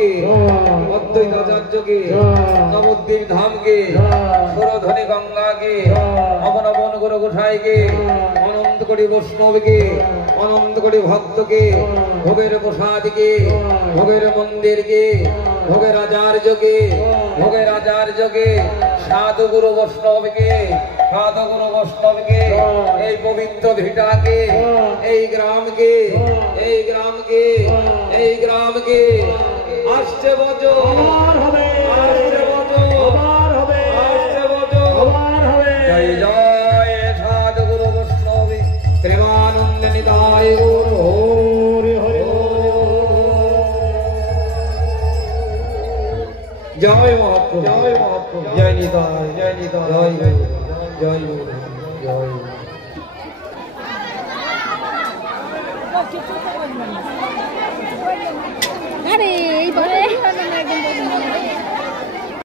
के अद्वैत आचार्य के नवद्वीप धाम के सुरधनी गंगा के अवन अवन गुरु गोसाई के अनंत कोटि वैष्णव के अनंत कोटि भक्त के भोगेर प्रसाद के भोगेर मंदिर के भोगेर आचार्य के भोगेर आचार्य के साधु गुरु वैष्णव के साधु गुरु वैष्णव के এই পবিত্র ভিটা के এই গ্রাম के এই গ্রাম के এই গ্রাম के আসছে বজো আমার হবে আসছে বজো আমার হবে আসছে বজো আমার হবে জয় জয় সাধু গুরু বৈষ্ণব প্রেমানন্দ নিতাই গুরু হরি হরি জয় মহাপ্রভু জয় মহাপ্রভু জয় নিতাই জয় নিতাই জয় জয় জয় আরে এই